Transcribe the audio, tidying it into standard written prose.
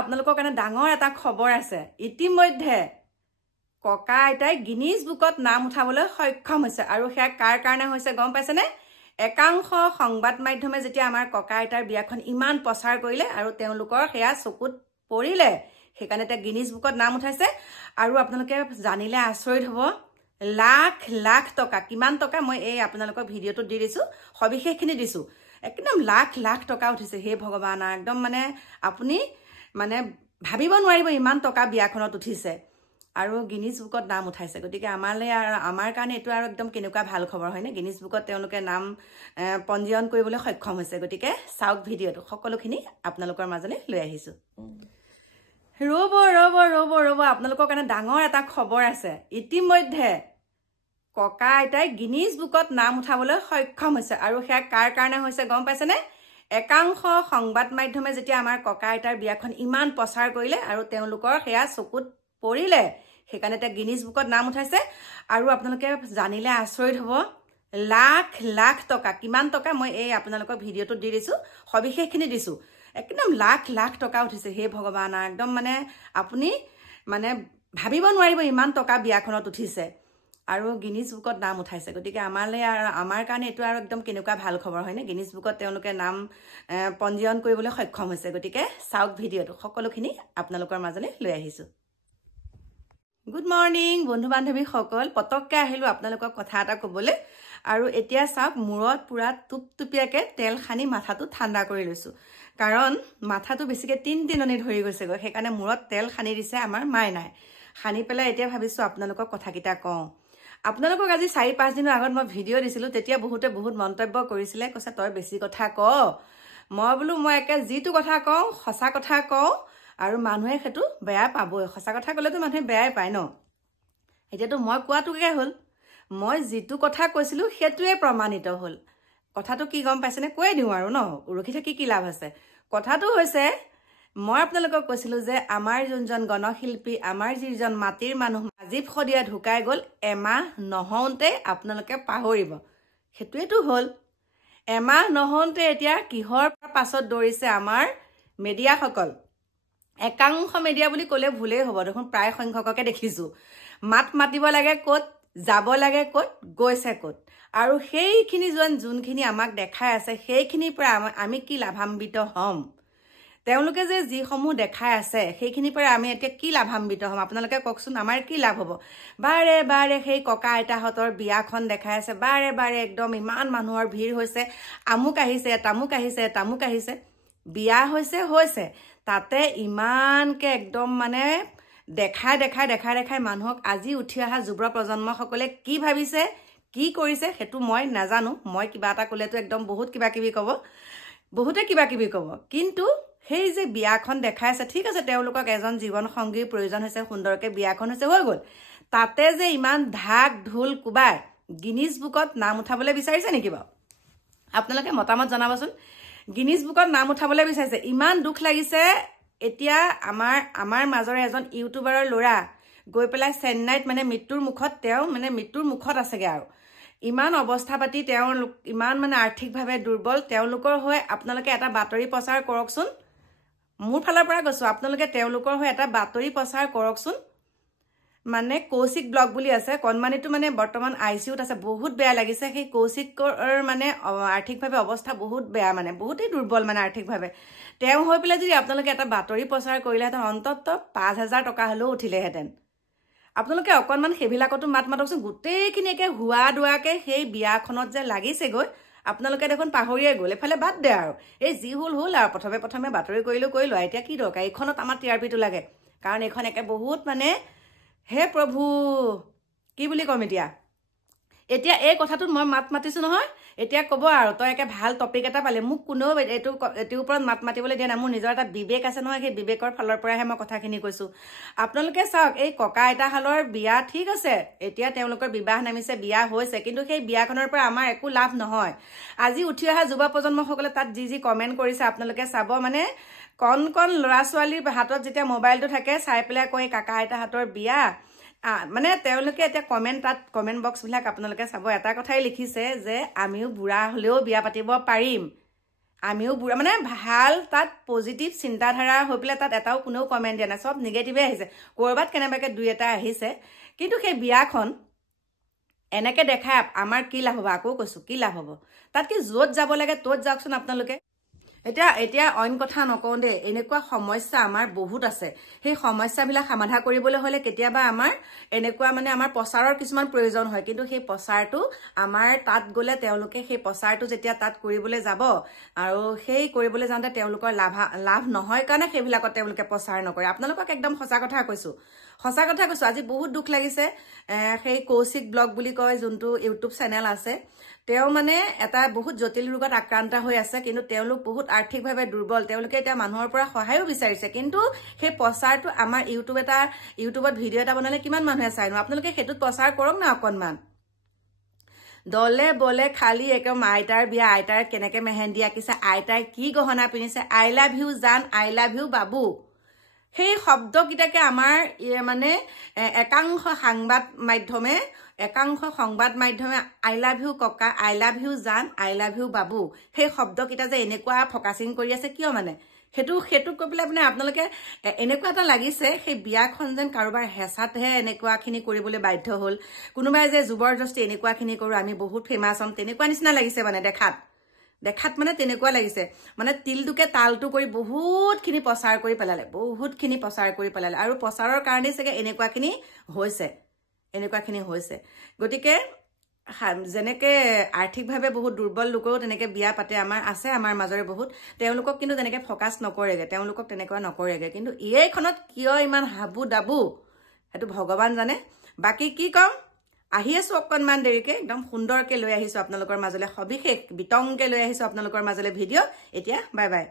আপোনালোকৰ কাৰণে ডাঙৰ এটা খবৰ আছে। ইতিমধ্যে ককা আইতাই গিনিজ বুকত নাম উঠাবলৈ সক্ষম হৈছে আৰু সেয়া কাৰ কাৰণে হৈছে গম পাইছেনে? একাংশ সংবাদ মাধ্যমে যেতিয়া আমাৰ ককা আইতাৰ বিয়াখন ইমান প্ৰচাৰ কৰিলে আৰু তেওঁলোকৰ সেয়া চকুত পৰিলে, সেইকাৰণে এতিয়া গিনিজ বুকত নাম উঠাইছে। আৰু আপোনালোকে জানিলে আচৰিত হ'ব, লাখ লাখ টকা, কিমান টকা মই এই আপোনালোকৰ ভিডিঅ'টোত দি দিছোঁ, সবিশেষখিনি দিছোঁ, একদম লাখ লাখ টকা উঠিছে। হে ভগৱান, একদম মানে আপুনি মানে ভাবিব নোৱাৰিব ইমান টকা বিয়াখনত উঠিছে আৰু গিনিজ বুকত নাম উঠাইছে। গতিকে আমাৰ কাৰণে এইটো আৰু একদম কেনেকুৱা ভাল খবৰ হয়নে? গিনিজ বুকত তেওঁলোকে নাম পঞ্জীয়ন কৰিবলৈ সক্ষম হৈছে। গতিকে চাওক ভিডিঅ'টো, সকলোখিনি আপোনালোকৰ মাজলৈ লৈ আহিছোঁ। ৰ'ব ৰ'ব ৰ'ব ৰ'ব আপোনালোকৰ কাৰণে ডাঙৰ এটা খবৰ আছে। ইতিমধ্যে ককা আইতাই গিনিজ বুকত নাম উঠাবলৈ সক্ষম হৈছে আৰু সেয়া কাৰ কাৰণে হৈছে গম পাইছেনে? একাংশ সংবাদ মাধ্যমে যেতিয়া আমাৰ ককা আইতাৰ বিয়াখন ইমান প্ৰচাৰ কৰিলে আৰু তেওঁলোকৰ সেয়া চকুত পৰিলে, সেইকাৰণে এতিয়া গিনিজ বুকত নাম উঠাইছে। আৰু আপোনালোকে জানিলে আচৰিত হ'ব, লাখ লাখ টকা, কিমান টকা মই এই আপোনালোকৰ ভিডিঅ'টোত দি দিছোঁ, সবিশেষখিনি দিছোঁ, একদম লাখ লাখ টকা উঠিছে। হে ভগৱান, একদম মানে আপুনি মানে ভাবিব নোৱাৰিব ইমান টকা বিয়াখনত উঠিছে আৰু গিনিজ বুকত নাম উঠাইছে। গতিকে আমাৰ কাৰণে এইটো আৰু একদম কেনেকুৱা ভাল খবৰ হয়নে? গিনিজ বুকত তেওঁলোকে নাম পঞ্জীয়ন কৰিবলৈ সক্ষম হৈছে। গতিকে চাওক ভিডিঅ'টো, সকলোখিনি আপোনালোকৰ মাজলৈ লৈ আহিছোঁ। গুড মৰ্ণিং বন্ধু বান্ধৱীসকল, পটককৈ আহিলোঁ আপোনালোকক কথা এটা ক'বলৈ। আৰু এতিয়া চাওক, মূৰত পূৰা টুপটুপীয়াকৈ তেল সানি মাথাটো ঠাণ্ডা কৰি লৈছোঁ, কাৰণ মাথাটো বেছিকৈ টিনটিননি ধৰি গৈছেগৈ। সেইকাৰণে মূৰত তেল সানি দিছে আমাৰ মাইনাই। সানি পেলাই এতিয়া ভাবিছোঁ আপোনালোকক কথাকেইটা কওঁ। আপোনালোকক আজি 4-5 দিনৰ আগত মই ভিডিঅ' দিছিলোঁ, তেতিয়া বহুতে বহুত মন্তব্য কৰিছিলে, কৈছে তই বেছি কথা ক। মই বোলো মই একে যিটো কথা কওঁ সঁচা কথা কওঁ আৰু মানুহে সেইটো বেয়া পাবই। সঁচা কথা ক'লেতো মানুহে বেয়াই পায় ন। এতিয়াতো মই কোৱাটোকে হ'ল, মই যিটো কথা কৈছিলোঁ সেইটোৱে প্ৰমাণিত হ'ল। কথাটো কি গম পাইছেনে? কৈয়ে দিওঁ আৰু ন, ৰখি থাকি কি লাভ আছে। কথাটো হৈছে, মই আপোনালোকক কৈছিলোঁ যে আমাৰ যোনজন গণশিল্পী, আমাৰ যিজন মাটিৰ মানুহ ৰাজীৱ শদিয়া ঢুকাই গ'ল, এমাহ নহওঁতে আপোনালোকে পাহৰিব। সেইটোৱেতো হ'ল। এমাহ নহওঁতে এতিয়া কিহৰ পাছত দৌৰিছে আমাৰ মেডিয়াসকল। একাংশ মেডিয়া বুলি ক'লে ভুলেই হ'ব, দেখোন প্ৰায় সংখ্যককে দেখিছোঁ। মাত মাতিব লাগে ক'ত, যাব লাগে ক'ত, গৈছে ক'ত। আৰু সেইখিনি যোনখিনি আমাক দেখাই আছে, সেইখিনিৰ পৰা আমি কি লাভান্বিত হ'ম? তেওঁলোকে যে যিসমূহ দেখাই আছে সেইখিনিৰ পৰা আমি এতিয়া কি লাভান্বিত হ'ম? আপোনালোকে কওকচোন, আমাৰ কি লাভ হ'ব? বাৰে বাৰে সেই ককা আইতাহঁতৰ বিয়াখন দেখাই আছে, বাৰে বাৰে একদম ইমান মানুহৰ ভিৰ হৈছে, আমুক আহিছে, তামুক আহিছে, তামুক আহিছে। বিয়া হৈছে তাতে ইমানকৈ একদম মানে দেখাই মানুহক আজি উঠি অহা যুৱ প্ৰজন্মসকলে কি ভাবিছে, কি কৰিছে সেইটো মই নাজানো। মই কিবা এটা ক'লেতো একদম বহুত কিবা কিবি ক'ব। কিন্তু সেই যে বিয়াখন দেখাই আছে, ঠিক আছে, তেওঁলোকক এজন জীৱন সংগীৰ প্ৰয়োজন হৈছে, সুন্দৰকৈ বিয়াখন হৈছে, হৈ গ'ল। তাতে যে ইমান ঢাক ঢোল কোবাই গিনিজ বুকত নাম উঠাবলৈ বিচাৰিছে নেকি বাৰু? আপোনালোকে মতামত জনাবচোন। গিনিজ বুকত নাম উঠাবলৈ বিচাৰিছে, ইমান দুখ লাগিছে। এতিয়া আমাৰ মাজৰে এজন ইউটিউবাৰৰ ল'ৰা গৈ পেলাই চেন্নাইত মানে মৃত্যুৰ মুখত আছেগৈ। আৰু ইমান অৱস্থা পাতি, ইমান মানে আৰ্থিকভাৱে দুৰ্বল, তেওঁলোকৰ হৈ আপোনালোকে এটা বাতৰি প্ৰচাৰ কৰকচোন। মোৰ ফালৰ পৰা কৈছোঁ, আপোনালোকে তেওঁলোকৰ হৈ এটা বাতৰি প্ৰচাৰ কৰকচোন। মানে কৌশিক ব্লগ বুলি আছে, কণমানিটো মানে বৰ্তমান ICUত আছে, বহুত বেয়া লাগিছে। সেই কৌশিকৰ মানে আৰ্থিকভাৱে অৱস্থা বহুত বেয়া, মানে বহুতেই দুৰ্বল মানে আৰ্থিকভাৱে। তেওঁ হৈ পেলাই যদি আপোনালোকে এটা বাতৰি প্ৰচাৰ কৰিলেহেঁতেন, অন্ততঃ 5,000 টকা হ'লেও উঠিলেহেঁতেন। আপোনালোকে অকণমান সেইবিলাকতো মাত মাতকচোন। গোটেইখিনি একে হুৱা দুৱাকৈ সেই বিয়াখনত যে লাগিছেগৈ, আপোনালোকে দেখোন পাহৰিয়ে গ'ল। এফালে বাদ দে আৰু, এই যি হ'ল আৰু প্ৰথমে বাতৰি কৰিলোঁ। এতিয়া কি দৰকাৰ? এইখনত আমাৰ TRPটো লাগে, কাৰণ এইখন একে বহুত মানে, হে প্ৰভু কি বুলি ক'ম এতিয়া এই কথাটোত মই মাত মাতিছোঁ নহয়। এতিয়া ক'ব আৰু তই একে ভাল টপিক এটা পালে, মোক কোনেও এইটোৰ ওপৰত মাত মাতিবলৈ দিয়া নাই। মোৰ নিজৰ এটা বিবেক আছে নহয়, সেই বিবেকৰ ফালৰ পৰাহে মই কথাখিনি কৈছোঁ। আপোনালোকে চাওক, এই ককা আইতাহালৰ বিয়া ঠিক আছে, এতিয়া তেওঁলোকৰ বিবাহ নামিছে, বিয়া হৈছে, কিন্তু সেই বিয়াখনৰ পৰা আমাৰ একো লাভ নহয়। আজি উঠি অহা যুৱ প্ৰজন্মসকলে তাত যি কমেণ্ট কৰিছে আপোনালোকে চাব। মানে কণ ল'ৰা ছোৱালীৰ হাতত যেতিয়া মোবাইলটো থাকে, চাই পেলাই কয় কাকা আইতাহাতৰ বিয়া। মানে তেওঁলোকে এতিয়া কমেণ্ট বক্সবিলাক আপোনালোকে চাব, এটা কথাই লিখিছে যে আমিও বুঢ়া হ'লেও বিয়া পাতিব পাৰিম। আমিও বুঢ়া মানে ভাল তাত পজিটিভ চিন্তাধাৰা হৈ পেলাই তাত এটাও কোনেও কমেণ্ট দিয়া নাই, চব নিগেটিভে আহিছে, ক'ৰবাত কেনেবাকৈ দুই এটা আহিছে। কিন্তু সেই বিয়াখন এনেকৈ দেখাই আমাৰ কি লাভ হ'ব? আকৌ কৈছোঁ, কি লাভ হ'ব? তাত কি য'ত যাব লাগে ত'ত যাওকচোন আপোনালোকে। এতিয়া অইন কথা নকওঁ দেই, এনেকুৱা সমস্যা আমাৰ বহুত আছে। সেই সমস্যাবিলাক সমাধান কৰিবলৈ হ'লে কেতিয়াবা আমাৰ এনেকুৱা মানে আমাৰ প্ৰচাৰৰ কিছুমান প্ৰয়োজন হয়, কিন্তু সেই প্ৰচাৰটো আমাৰ তাত গ'লে তেওঁলোকে সেই প্ৰচাৰটো যেতিয়া তাত কৰিবলৈ যাব আৰু সেই কৰিবলৈ যাওঁতে তেওঁলোকৰ লাভ নহয় কাৰণে সেইবিলাকত তেওঁলোকে প্ৰচাৰ নকৰে। আপোনালোকক একদম সঁচা কথা কৈছোঁ, সঁচা কথা কৈছোঁ। আজি বহুত দুখ লাগিছে, সেই কৌশিক ব্লগ বুলি কয় যোনটো ইউটিউব চেনেল আছে, তেওঁ মানে এটা বহুত জটিল ৰোগত আক্ৰান্ত হৈ আছে, কিন্তু তেওঁলোক বহুত আৰ্থিকভাৱে দুৰ্বল। তেওঁলোকে এতিয়া মানুহৰ পৰা সহায়ো বিচাৰিছে, কিন্তু সেই প্ৰচাৰটো আমাৰ ইউটিউবত ভিডিঅ' এটা বনালে কিমান মানুহে চাইনো? আপোনালোকে সেইটোত প্ৰচাৰ কৰক না অকণমান। দলে বলে খালি একদম আইতাৰ বিয়া, আইতাৰ কেনেকৈ মেহেন্দি আঁকিছে, আইতাই কি গহনা পিন্ধিছে, আই লাভ ইউ জান, আই লাভ ইউ বাবু, সেই শব্দকেইটাকে আমাৰ মানে একাংশ সংবাদ মাধ্যমে আই লাভ ইউ ককা, আই লাভ ইউ জান, আই লাভ ইউ বাবু, সেই শব্দকেইটা যে এনেকুৱা ফকাচিং কৰি আছে কিয়? মানে সেইটো কৈ পেলাই মানে আপোনালোকে এনেকুৱা এটা লাগিছে সেই বিয়াখন যেন কাৰোবাৰ হেঁচাতহে এনেকুৱাখিনি কৰিবলৈ বাধ্য হ'ল, কোনোবাই যে জবৰদস্তি এনেকুৱাখিনি কৰোঁ আমি বহুত ফেমাছ হ'ম, তেনেকুৱা নিচিনা লাগিছে। মানে দেখাত মানে তেনেকুৱা লাগিছে, মানে তিলটোকে তালটো কৰি বহুতখিনি প্ৰচাৰ কৰি পেলালে, আৰু প্ৰচাৰৰ কাৰণেই চাগে এনেকুৱাখিনি হৈছে। গতিকে যেনেকৈ আৰ্থিকভাৱে বহুত দুৰ্বল লোকেও তেনেকৈ বিয়া পাতে, আমাৰ মাজৰে বহুত, তেওঁলোকক কিন্তু তেনেকৈ ফ'কাছ নকৰেগৈ, কিন্তু এইখনত কিয় ইমান হাবু দাবু সেইটো ভগৱান জানে। বাকী কি ক'ম, আহি আছোঁ অকণমান দেৰিকৈ, একদম সুন্দৰকৈ লৈ আহিছোঁ আপোনালোকৰ মাজলৈ, সবিশেষ বিতংকৈ লৈ আহিছোঁ আপোনালোকৰ মাজলৈ ভিডিঅ'। এতিয়া বাই বাই।